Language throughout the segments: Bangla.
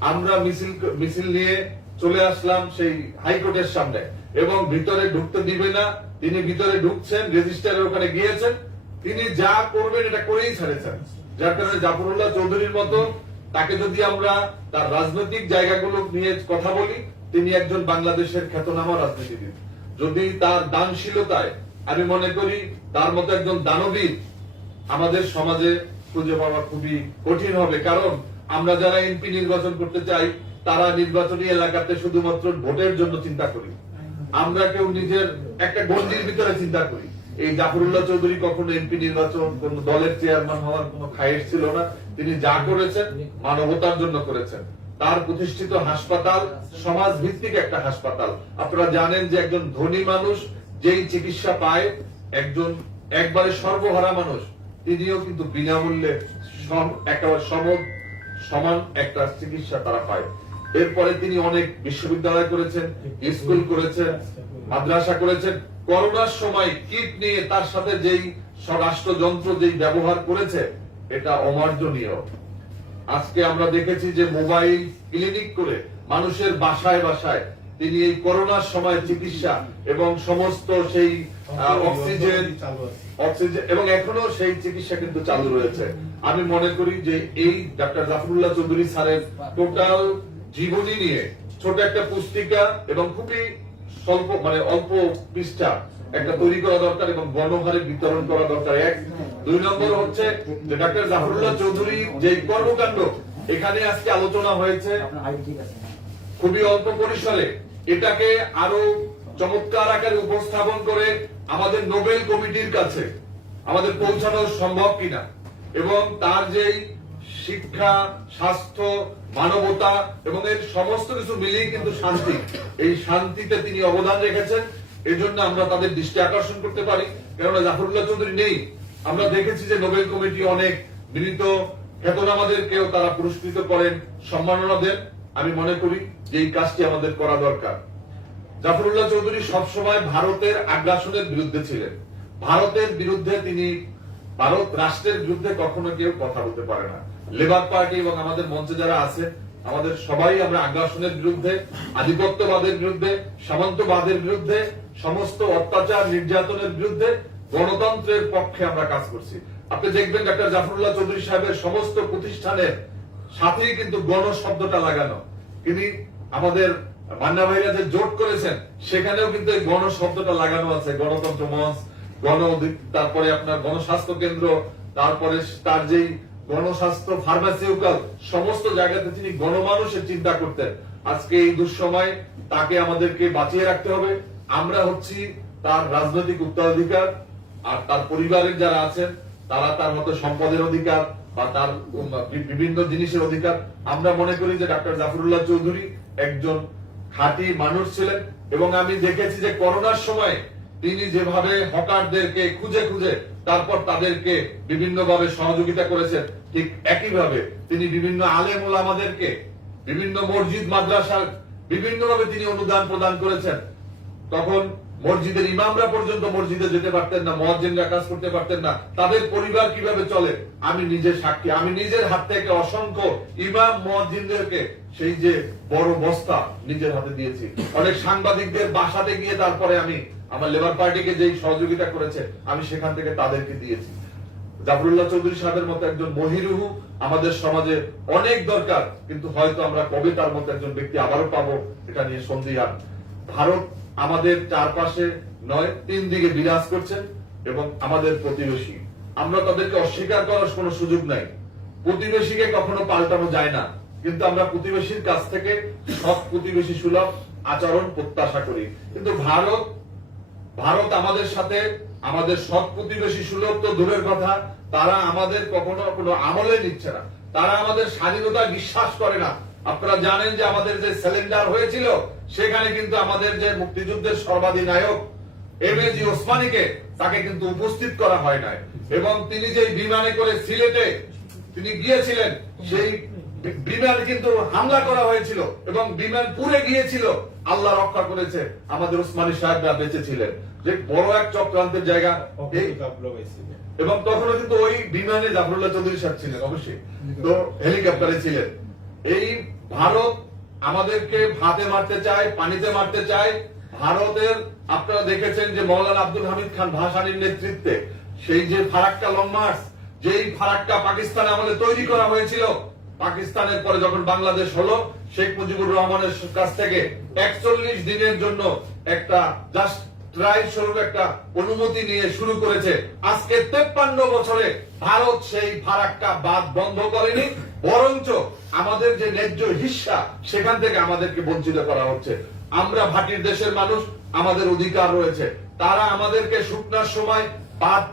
আমরা মিছিল মিছিল নিয়ে চলে আসলাম সেই হাইকোর্টের সামনে। এবং ভিতরে ঢুকতে দিবে না। তিনি ভিতরে ঢুকছেন, রেজিস্টারের ওখানে গিয়েছেন। তিনি যা করবেন এটা করেই ছাড়েছেন। যার কারণে জাফরুল্লাহ চৌধুরীর মতো তাকে যদি আমরা তার রাজনৈতিক জায়গাগুলো নিয়ে কথা বলি, তিনি একজন বাংলাদেশের খ্যাতনামা রাজনীতিবিদ। যদি তার দানশীলতায়, আমি মনে করি তার মতো একজন দানবীর আমাদের সমাজে খুঁজে পাওয়া খুবই কঠিন হবে। কারণ আমরা যারা এমপি নির্বাচন করতে চাই, তারা নির্বাচনী এলাকাতে শুধুমাত্র ভোটের জন্য চিন্তা করি। আমরা কেউ নিজের একটা গন্ডির ভিতরে চিন্তা করি। এই জাফরুল্লাহ চৌধুরী কখনো এমপি নির্বাচন, কোন দলের চেয়ারম্যান হওয়ার কোন খায়েশ ছিল না। তিনি যা করেছেন, মানবতার জন্য করেছেন। তার প্রতিষ্ঠিত হাসপাতাল সমাজ ভিত্তিক একটা হাসপাতাল। আপনারা জানেন যে একজন ধনী মানুষ যেই চিকিৎসা পায়, একজন একবারে সর্বহারা মানুষ, তিনিও কিন্তু বিনামূল্যে একেবারে সম সমান একটা চিকিৎসা তারা পায়। এরপরে তিনি অনেক বিশ্ববিদ্যালয় করেছেন, স্কুল করেছেন, মাদ্রাসা করেছেন। করোনার সময় কিট নিয়ে তার সাথে যেই স্বরাষ্ট্র যন্ত্র যেই ব্যবহার করেছে, এটা অমার্জনীয়। আজকে আমরা দেখেছি যে মোবাইল ক্লিনিক করে মানুষের বাসায় বাসায় তিনি এই করোনার সময় চিকিৎসা এবং সমস্ত সেই অক্সিজেন অক্সিজেন এবং এখনও সেই চিকিৎসা কিন্তু চালু রয়েছে। আমি মনে করি যে এই ডাক্তার জাফরুল্লাহ চৌধুরী স্যারের টোটাল জীবনী নিয়ে ছোট একটা পুস্তিকা এবং খুবই স্বল্প মানে অল্প পৃষ্ঠা একটা তৈরি করা দরকার এবং গণহারে বিতরণ করা দরকার। এক দুই নম্বর হচ্ছে যে ডাক্তার জাফরুল্লাহ চৌধুরী যে কর্মকাণ্ড এখানে আজকে আলোচনা হয়েছে খুবই অল্প পরিসরে। এটাকে আরও চমৎকার আকারে উপস্থাপন করে আমাদের নোবেল কমিটির কাছে আমাদের পৌঁছানো সম্ভব কিনা এবং তার যেই শিক্ষা, স্বাস্থ্য, মানবতা এবং এর সমস্ত কিছু মিলিয়ে কিন্তু শান্তি, এই শান্তিতে তিনি অবদান রেখেছেন এই জন্য আমরা তাদের দৃষ্টি আকর্ষণ করতে পারি। কেননা জাফরুল্লাহ চৌধুরী নেই। আমরা দেখেছি যে নোবেল কমিটি অনেক বিনীত খ্যাতনামাদেরকেও তারা পুরস্কৃত করেন সম্মাননা দেন। আমি মনে করি যে এই কাজটি আমাদের করা দরকার। জাফরুল্লাহ চৌধুরী সবসময় ভারতের আগ্রাসনের বিরুদ্ধে ছিলেন। ভারতের বিরুদ্ধে তিনি, ভারত রাষ্ট্রের বিরুদ্ধে কখনো কেউ কথা বলতে পারে না। লেবার পার্টি এবং আমাদের মঞ্চে যারা আছে, আমাদের সবাই আমরা আগ্রাসনের বিরুদ্ধে, আধিপত্যবাদের বিরুদ্ধে, সামন্তবাদের বিরুদ্ধে, সমস্ত অত্যাচার, নির্যাতনের বিরুদ্ধে গণতন্ত্রের পক্ষে আমরা কাজ করছি। আপনি দেখবেন ডাক্তার জাফরুল্লাহ চৌধুরী সাহেবের সমস্ত প্রতিষ্ঠানের সাথেই কিন্তু গণ শব্দটা লাগানো। তিনি আমাদের মান্না ভাইরা যে জোট করেছেন, সেখানেও কিন্তু এই গণ শব্দটা লাগানো আছে। গণতন্ত্র মঞ্চ, গণ তারপরে আপনার গণস্বাস্থ্য কেন্দ্র, তারপরে তার যেই গণস্বাস্থ্য ফার্মাসিউটিক্যাল সমস্ত জায়গাতে তিনি গণমানুষের চিন্তা করতেন। আজকে এই দুঃসময় তাকে আমাদেরকে বাঁচিয়ে রাখতে হবে। আমরা হচ্ছি তার রাজনৈতিক উত্তরাধিকার আর তার পরিবারের যারা আছেন, তারা তার মতো সম্পদের অধিকার বা তার বিভিন্ন জিনিসের অধিকার। আমরা মনে করি যে ডাক্তার জাফরুল্লাহ চৌধুরী একজন খাঁটি মানুষ ছিলেন এবং আমি দেখেছি যে করোনার সময় তিনি যেভাবে হকারদেরকে খুঁজে খুঁজে তারপর তাদেরকে বিভিন্ন ভাবে সহযোগিতা করেছেন, ঠিক একইভাবে তিনি বিভিন্ন আলেম ওলামাদেরকে বিভিন্ন মসজিদ, মাদ্রাসার বিভিন্ন ভাবে তিনি অনুদান প্রদান করেছেন। তখন মসজিদের ইমামরা পর্যন্ত মসজিদে যেতে পারতেন না মহাজিনরা কাজ করতে পারতেন না। তাদের পরিবার কীভাবে চলে? আমি নিজে সাক্ষী। আমি নিজের হাত থেকে অসংখ্য ইমাম মহাজিনদেরকে সেই যে বড় বস্তা নিজের হাতে দিয়েছি। অনেক সাংবাদিকদের বাসাতে গিয়ে তারপরে আমি আমার লেবার পার্টিকে যেই সহযোগিতা করেছে, আমি সেখান থেকে তাদেরকে দিয়েছি। জাফরুল্লাহ চৌধুরী সাহেবের মতো একজন মহিরুহু আমাদের সমাজে অনেক দরকার, কিন্তু হয়তো আমরা কবে তার মতো একজন ব্যক্তি আবারও পাবো, এটা নিয়ে সন্দিহান ভারত আমাদের চারপাশে নয়, তিন দিকে বিরাজ করছেন এবং আমাদের প্রতিবেশী। আমরা তাদেরকে অস্বীকার করার কোনো সুযোগ নাই। প্রতিবেশীকে কখনো পাল্টানো যায় না। কিন্তু আমরা প্রতিবেশীর কাছ থেকে সব প্রতিবেশী সুলভ আচরণ প্রত্যাশা করি। কিন্তু ভারত ভারত আমাদের সাথে, আমাদের সৎ প্রতিবেশী সুলভ তো দূরের কথা, তারা আমাদের কখনো কোনো আমলে নিচ্ছে না। তারা আমাদের স্বাধীনতা বিশ্বাস করে না। আপনারা জানেন যে আমাদের যে সিলিন্ডার হয়েছিল সেখানে কিন্তু আমাদের যে মুক্তিযুদ্ধের সর্বাধিনায়ক এম এ জি ওসমানীকে তাকে কিন্তু উপস্থিত করা হয় নাই। এবং তিনি যে বিমানে করে সিলেটে তিনি গিয়েছিলেন, সেই বিমান কিন্তু হামলা করা হয়েছিল এবং বিমান পুড়ে গিয়েছিল। আল্লাহ রক্ষা করেছে আমাদের ওসমানী সাহেবরা বেঁচে ছিলেন যে বড় এক চক্রান্তের জায়গা এবং তখনও কিন্তু ওই বিমানে জাফরুল্লাহ চৌধুরী সাহেব ছিলেন অবশ্যই। তো হেলিকপ্টারে ছিলেন। এই ভারত আমাদেরকে ভাতে মারতে চায়, পানিতে মারতে চায়। ভারতের, আপনারা দেখেছেন যে মৌলানা আব্দুল হামিদ খান ভাসানির নেতৃত্বে সেই যে ফারাক্কা লং মার্চ যেই ফারাক্কা পাকিস্তান আমাদের তৈরি করা হয়েছিল, পাকিস্তানের পরে যখন বাংলাদেশ হলো, শেখ মুজিবুর রহমানের কাছ থেকে একচল্লিশ দিনের জন্য একটা জাস্ট ট্রাই স্বরূপ একটা অনুমতি নিয়ে শুরু করেছে। আজকে তেপ্পান্ন বছরে ভারত সেই ফারাক্কা বাদ বন্ধ করেনি, বরঞ্চ আমাদের যে ন্যায্য হিস্সা, সেখান থেকে আমাদেরকে বঞ্চিত করা হচ্ছে। আমরা ভাটির দেশের মানুষ, আমাদের অধিকার রয়েছে। তারা আমাদেরকে শুকনার সময় বাদ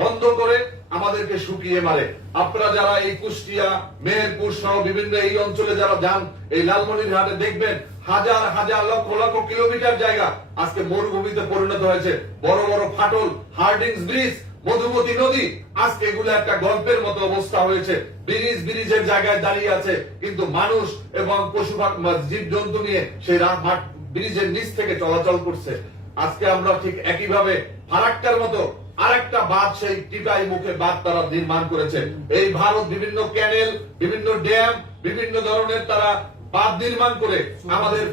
বন্ধ করে আমাদেরকে শুকিয়ে মারে। আপনারা যারা এই কুষ্টিয়া, মেহেরপুর সহ বিভিন্ন এই অঞ্চলে যারা যান, এই লালমনিরহাটে দেখবেন হাজার হাজার লক্ষ লক্ষ কিলোমিটার জায়গা আজকে মরুভূমিতে পরিণত হয়েছে। বড় বড় ফাটল, হার্ডিংস ব্রিজ, মধুমতি নদী, আজকে এগুলো একটা গল্পের মতো অবস্থা হয়েছে। ব্রিজ, ব্রিজের জায়গায় দাঁড়িয়ে আছে, কিন্তু মানুষ এবং পশু জীব জন্তু নিয়ে সেই ব্রিজের নিচ থেকে চলাচল করছে। আজকে আমরা ঠিক একইভাবে ফারাক্কার মতো আরেকটা বাঁধ সেই টিপাই মুখে বাঁধ তারা নির্মাণ করেছে। এই ভারত বিভিন্ন ক্যানেল, বিভিন্ন ড্যাম, বিভিন্ন ধরনের তারা বাঁধ নির্মাণ করে আমাদের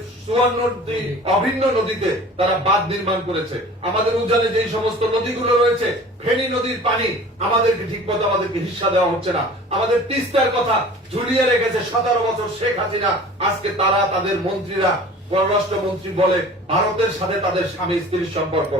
নদী অভিন্ন নদীতে তারা বাঁধ নির্মাণ করেছে। আমাদের উজানে যেই সমস্ত নদীগুলো রয়েছে, ফেনী নদীর পানি আমাদেরকে ঠিক মতো আমাদেরকে হিস্সা দেওয়া হচ্ছে না। আমাদের তিস্তার কথা ঝুলিয়ে রেখেছে সতেরো বছর শেখ হাসিনা। আজকে তারা তাদের মন্ত্রীরা পররাষ্ট্র মন্ত্রী বলে, ভারতের সাথে তাদের স্বামী স্ত্রীর সম্পর্ক।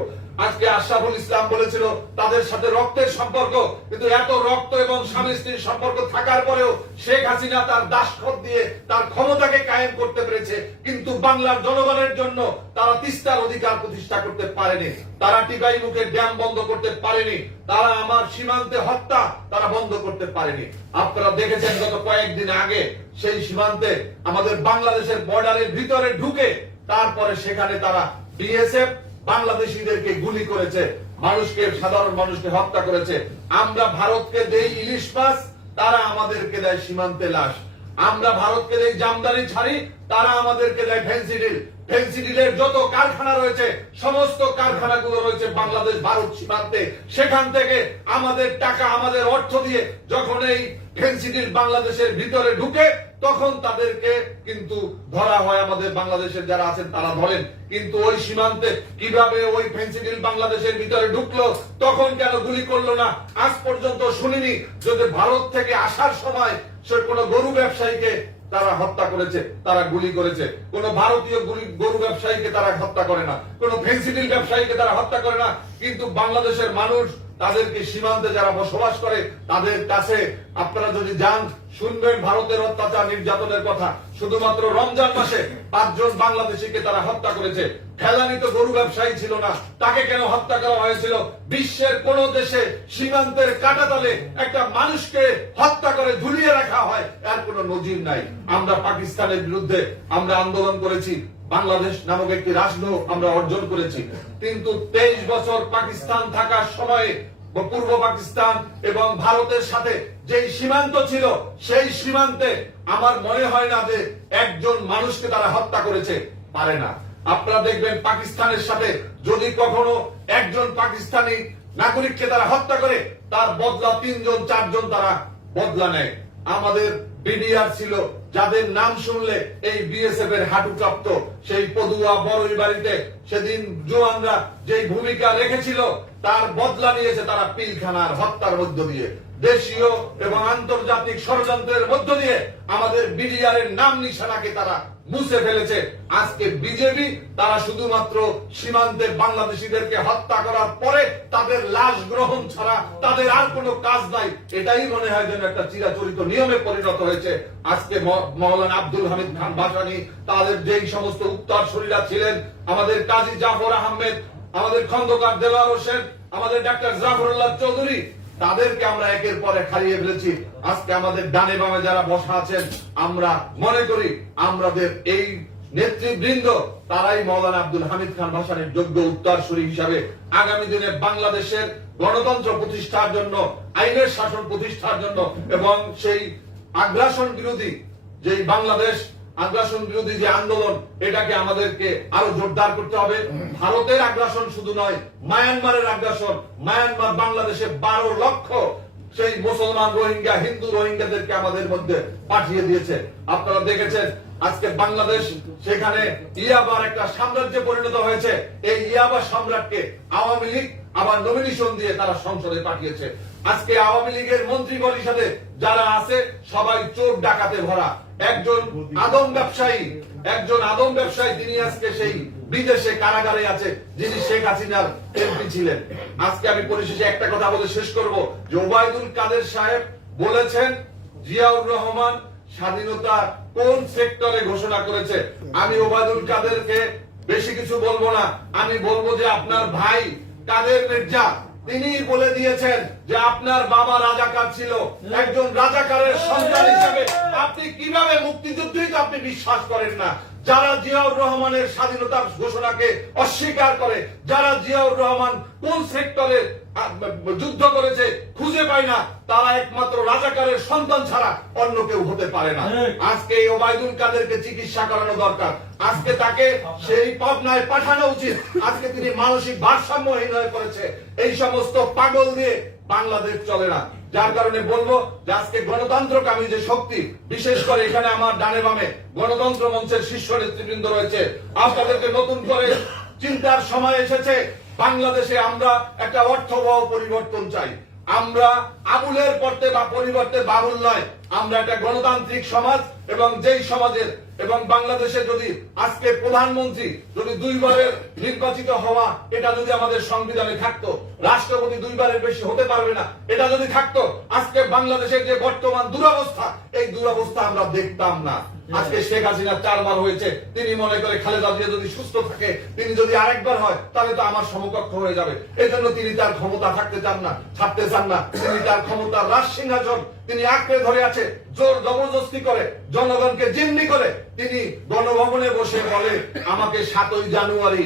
আজকে আশরাফুল ইসলাম বলেছিল, তাদের সাথে রক্তের সম্পর্ক। কিন্তু এত রক্ত এবং স্বামী স্ত্রীর সম্পর্ক থাকার পরেও শেখ হাসিনা তার দাসখত দিয়ে তার ক্ষমতাকে কায়েম করতে পেরেছে। কিন্তু বাংলার জনগণের জন্য তারা তিস্তার অধিকার প্রতিষ্ঠা করতে পারেনি। তারা টিকাই মুখে ড্যাম বন্ধ করতে পারেনি। তারা আমার সীমান্তে হত্যা তারা বন্ধ করতে পারেনি। আপনারা দেখেছেন গত কয়েকদিন আগে সেই সীমান্তে আমাদের বাংলাদেশের বর্ডারের ভিতরে ঢুকে তারপরে সেখানে তারা বিএসএফ বাংলাদেশিদেরকে গুলি করেছে, মানুষকে, সাধারণ মানুষকে হত্যা করেছে। আমরা ভারতকে দেই ইলিশ মাছ, তারা আমাদেরকে দেয় সীমান্তে লাশ। আমরা ভারতকে দেই জামদানি ছাড়ি, তারা আমাদেরকে দেয় ফেন্সিডিল ফেন্সিডিলের যত কারখানা রয়েছে, সমস্ত কারখানাগুলো রয়েছে বাংলাদেশ, ভারত সীমান্তে। সেখান থেকে আমাদের টাকা, আমাদের অর্থ দিয়ে যখন এই ফেন্সিডিল বাংলাদেশের ভিতরে ঢুকে, তখন তাদেরকে কিন্তু ধরা হয় আমাদের বাংলাদেশের যারা আছেন, তারা ধরেন। কিন্তু ওই সীমান্তে কীভাবে ওই ফেন্সিডিল বাংলাদেশের ভিতরে ঢুকলো, তখন কেন গুলি করল না? আজ পর্যন্ত শুনিনি যদি ভারত থেকে আসার সময় সে কোনো গরু ব্যবসায়ীকে তারা হত্যা করেছে, তারা গুলি করেছে। কোন ভারতীয় গুলি, গরু ব্যবসায়ীকে তারা হত্যা করে না। কোন ফেন্সিডিল ব্যবসায়ীকে তারা হত্যা করে না। কিন্তু বাংলাদেশের মানুষ তাদেরকে সীমান্তে যারা বসবাস করে, তাদের কাছে আপনারা যদি যান, শুনবেন ভারতের অত্যাচার নির্যাতনের কথা। শুধুমাত্র রমজান মাসে পাঁচজন বাংলাদেশিকে তারা হত্যা করেছে। ফেলানি তো গরু ব্যবসায়ী ছিল না। তাকে কেন হত্যা করা হয়েছিল? বিশ্বের কোন দেশে সীমান্তের কাটাতালে একটা মানুষকে হত্যা করে ঝুলিয়ে রাখা হয়, এর কোনো নজির নাই। আমরা পাকিস্তানের বিরুদ্ধে আমরা আন্দোলন করেছি। বাংলাদেশ নামক একটি রাষ্ট্র আমরা অর্জন করেছি। কিন্তু তেইশ বছর পাকিস্তান থাকার সময়ে পূর্ব পাকিস্তান এবং ভারতের সাথে যেই সীমান্ত ছিল, সেই সীমান্তে আমার মনে হয় না যে একজন মানুষকে তারা হত্যা করেছে। পারে না। আপনারা দেখবেন পাকিস্তানের সাথে যদি কখনো একজন পাকিস্তানি নাগরিককে তারা হত্যা করে, তার বদলা তিনজন, চারজন তারা বদলা নেয়। আমাদের বিডিআর ছিল যাদের নাম শুনলে এই বিএসএফ এর হাঁটু কাঁপত সেই পদুয়া বড়ই বাড়িতে সেদিন জোয়ানরা যেই ভূমিকা রেখেছিল, তার বদলা নিয়েছে তারা পিলখানার হত্যার মধ্য দিয়ে। দেশীয় এবং আন্তর্জাতিক ষড়যন্ত্রের মধ্য দিয়ে আমাদের বিডিআর এর নাম নিশানাকে তারা মুছে ফেলেছে। আজকে বিজেপি, তারা শুধুমাত্র সীমান্তে বাংলাদেশিদেরকে হত্যা করার পরে তাদের লাশ গ্রহণ ছাড়া তাদের আর কোনো কাজ নাই। এটাই মনে হয় যেন একটা চিরাচরিত নিয়মে পরিণত হয়েছে। আজকে মৌলানা আব্দুল হামিদ খান ভাসানি, তাদের যেই সমস্ত উত্তরসূরিরা ছিলেন, আমাদের কাজী জাফর আহমেদ, আমাদের খন্দকার দেলোয়ার হোসেন, আমাদের ডাক্তার জাফরুল্লাহ চৌধুরী তাদেরকে আমরা একের পর হারিয়ে ফেলেছি। আজকে আমাদের ডানে বামে যারা বসা আছেন, আমরা মনে করি আমাদের এই নেতৃবৃন্দ, তারাই মৌলানা আব্দুল হামিদ খান ভাসানের যোগ্য উত্তরসূরি হিসাবে আগামী দিনে বাংলাদেশের গণতন্ত্র প্রতিষ্ঠার জন্য, আইনের শাসন প্রতিষ্ঠার জন্য এবং সেই আগ্রাসন বিরোধী যেই বাংলাদেশ আগ্রাসন বিরোধী যে আন্দোলন, এটাকে আমাদেরকে আরও জোরদার করতে হবে। ভারতের আগ্রাসন শুধু নয়, মায়ানমারের আগ্রাসন। মায়ানমার বাংলাদেশে বারো লক্ষ সেই মুসলমান রোহিঙ্গা, হিন্দু রোহিঙ্গাদেরকে আমাদের মধ্যে পাঠিয়ে দিয়েছে। আপনারা দেখেছেন, আজকে বাংলাদেশ, সেখানে ইয়াবার একটা সাম্রাজ্যে পরিণত হয়েছে। এই ইয়াবা সম্রাটকে আওয়ামী লীগ আবার নমিনেশন দিয়ে তারা সংসদে পাঠিয়েছে। আজকে আওয়ামী লীগের মন্ত্রী পরিষদে যারা আছে, সবাই চোর ডাকাতে ভরা। একজন আদম ব্যবসায়ী, একজন আদম ব্যবসায়ী তিনি আজকে সেই বিদেশে কারাগারে আছে, যিনি শেখ হাসিনার এমপি ছিলেন। আজকে আমি পরিশেষে একটা কথা বলে শেষ করব যে ওবায়দুল কাদের সাহেব বলেছেন, জিয়াউর রহমান স্বাধীনতা কোন সেক্টরে ঘোষণা করেছে? আমি ওবায়দুল কাদেরকে বেশি কিছু বলব না। আমি বলব যে আপনার ভাই কাদের মির্জা তিনি বলে দিয়েছেন যে আপনার বাবা রাজাকার ছিল, একজন রাজাকারের সন্তান হিসেবে। আপনি কীভাবে মুক্তিযুদ্ধই তো আপনি বিশ্বাস করেন না? যারা জিয়াউর রহমানের স্বাধীনতার ঘোষণাকে অস্বীকার করে যারা জিয়াউর রহমান কোন সেক্টরে যুদ্ধ করেছে খুঁজে পায় না তারা একমাত্র রাজাকারের সন্তান ছাড়া অন্য কেউ হতে পারে না। আজকে এই ওবায়দুল কাদেরকে চিকিৎসা করানো দরকার। আজকে তাকে সেই পাবনায় পাঠানো উচিত। আজকে তিনি মানসিক ভারসাম্যহীন হয়ে পড়েছে। এই সমস্ত পাগল দিয়ে বাংলাদেশ চলে না। যার কারণে বলব যে আজকে গণতন্ত্রকামী যে শক্তি, বিশেষ করে এখানে আমার ডানে বামে গণতন্ত্র মঞ্চের শীর্ষ নেতৃবৃন্দ রয়েছে, আপনাদেরকে নতুন করে চিন্তার সময় এসেছে। বাংলাদেশে আমরা একটা অর্থবহ পরিবর্তন চাই। আমরা আবুলের পড়তে বা পরিবর্তে বাবুল নয়, আমরা একটা গণতান্ত্রিক সমাজ এবং যেই সমাজের এবং বাংলাদেশে যদি আজকে প্রধানমন্ত্রী যদি দুইবারের নির্বাচিত হওয়া, এটা যদি আমাদের সংবিধানে থাকতো, রাষ্ট্রপতি দুইবারের বেশি হতে পারবে না, এটা যদি থাকতো, আজকে বাংলাদেশের যে বর্তমান দুরবস্থা, এই দুরবস্থা আমরা দেখতাম না। আজকে শেখ হাসিনা চারবার হয়েছে। তিনি মনে করে খালেদা জিয়া যদি সুস্থ থাকে, তিনি যদি আরেকবার হয়, তাহলে তো আমার সমকক্ষ হয়ে যাবে। এই জন্য তিনি তার ক্ষমতা থাকতে চান না, ছাড়তে চান না। তিনি তার ক্ষমতার রাজ সিংহাসন, তিনি আঁকড়ে ধরে আছে, জোর জবরদস্তি করে, জনগণকে জিম্মি করে। তিনি গণভবনে বসে বলে, আমাকে সাতই জানুয়ারি,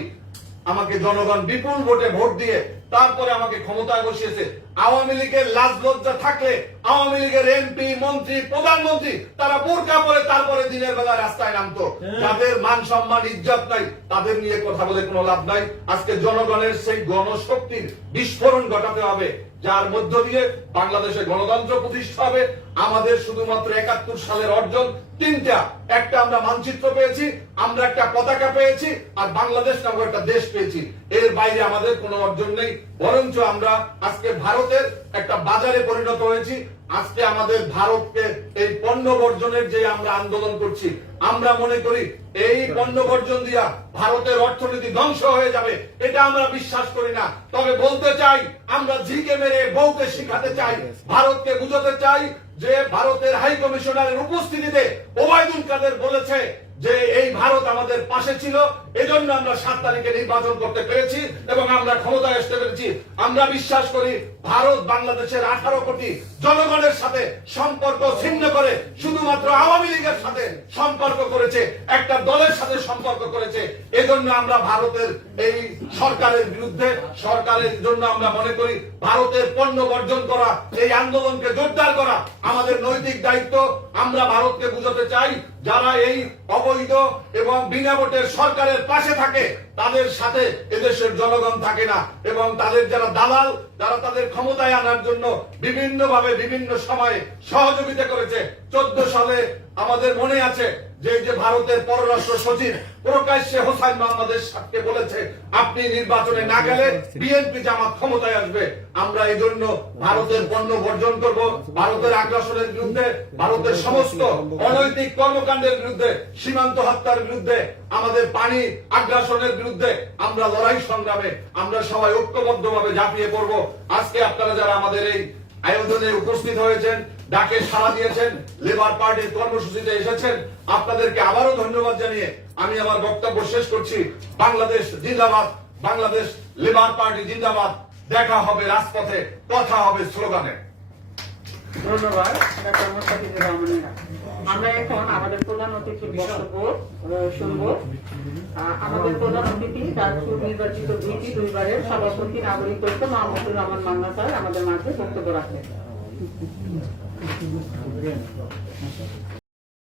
আমাকে জনগণ বিপুল ভোটে ভোট দিয়ে, তারপরে আমাকে ক্ষমতায় বসিয়েছে। আওয়ামী লীগের লাজ লজ্জা থাকলে আওয়ামী লীগের এমপি মন্ত্রী প্রধানমন্ত্রী তারা বোরকা পরে তারপরে দিনের বেলা রাস্তায় নামতো। তাদের মান সম্মান ইজ্জত নাই তাদের নিয়ে কথা বলে কোনো লাভ নাই। আজকে জনগণের সেই গণশক্তির বিস্ফোরণ ঘটাতে হবে। যার মধ্য দিয়ে বাংলাদেশে গণতন্ত্র প্রতিষ্ঠা হবে, আমাদের শুধুমাত্র একাত্তর সালের অর্জন তিনটা। একটা আমরা মানচিত্র পেয়েছি, আমরা একটা পতাকা পেয়েছি, আর বাংলাদেশ নামক একটা দেশ পেয়েছি। এর বাইরে আমাদের কোনো অর্জন নেই। বরঞ্চ আমরা আজকে ভারতের একটা বাজারে পরিণত হয়েছি। আজকে আমাদের ভারতকে এই পণ্য বর্জনের যে আমরা আন্দোলন করছি আমরা মনে করি এই পণ্য বর্জন দিয়া ভারতের অর্থনীতি ধ্বংস হয়ে যাবে, এটা আমরা বিশ্বাস করি না। তবে বলতে চাই, আমরা ঝিকে মেরে বউকে শিখাতে চাই, ভারতকে বুঝাতে চাই যে ভারতের হাই কমিশনারের উপস্থিতিতে ওবায়দুল কাদের বলেছে যে এই ভারত আমাদের পাশে ছিল এজন্য আমরা সাত তারিখে নির্বাচন করতে পেরেছি এবং আমরা ক্ষমতায় আসতে পেরেছি। আমরা বিশ্বাস করি ভারত বাংলাদেশের আঠারো কোটি জনগণের সাথে সম্পর্ক ছিন্ন করে শুধুমাত্র আওয়ামী লীগের সাথে সম্পর্ক করেছে, একটা দলের সাথে সম্পর্ক করেছে। এজন্য আমরা ভারতের এই সরকারের বিরুদ্ধে, সরকারের জন্য আমরা মনে করি ভারতের পণ্য বর্জন করা, এই আন্দোলনকে জোরদার করা আমাদের নৈতিক দায়িত্ব। আমরা ভারতকে বুঝাতে চাই, যারা এই অবৈধ এবং বিনা ভোটের সরকারের পাশে থাকে, তাদের সাথে এদেশের জনগণ থাকে না। এবং তাদের যারা দালাল যারা তাদের ক্ষমতায় আনার জন্য বিভিন্নভাবে, বিভিন্ন সময়ে সহযোগিতা করেছে। চোদ্দ সালে আমাদের মনে আছে যে যে ভারতের পররাষ্ট্র সচিব প্রকাশ্যে হোসাইন মোহাম্মদের সাথে বলেছে, আপনি নির্বাচনে না গেলে বিএনপি জামাত ক্ষমতায় আসবে। আমরা এই জন্য ভারতের পণ্য বর্জন করব, ভারতের আগ্রাসনের বিরুদ্ধে, ভারতের সমস্ত অনৈতিক কর্মকাণ্ডের বিরুদ্ধে, সীমান্ত হত্যার বিরুদ্ধে, আমাদের পানি আগ্রাসনের বিরুদ্ধে, আমরা লড়াই সংগ্রামে, আমরা সবাই ঐক্যবদ্ধভাবে ঝাঁপিয়ে পড়ব। আজকে আপনারা যারা আমাদের এই আয়োজনে উপস্থিত হয়েছেন ডাকে সাড়া দিয়েছেন লেবার পার্টির কর্মসূচিতে এসেছেন। আপনাদেরকে আবারও ধন্যবাদ জানিয়ে আমি আমার বক্তব্য শেষ করছি। বাংলাদেশ জিন্দাবাদ, বাংলাদেশ লেবার পার্টি জিন্দাবাদ। দেখা হবে রাজপথে, কথা হবে স্লোগানে। ধন্যবাদ আমরা এখন আমাদের প্রধান অতিথির বক্তব্য শুনব। আমাদের প্রধান অতিথি রাজপুর নির্বাচিত ভিপি দুইবারের সভাপতি, নাগরিক ঐক্য, মাহমুদুর রহমান মান্না স্যার আমাদের মাঝে বক্তব্য রাখেন। なるほど。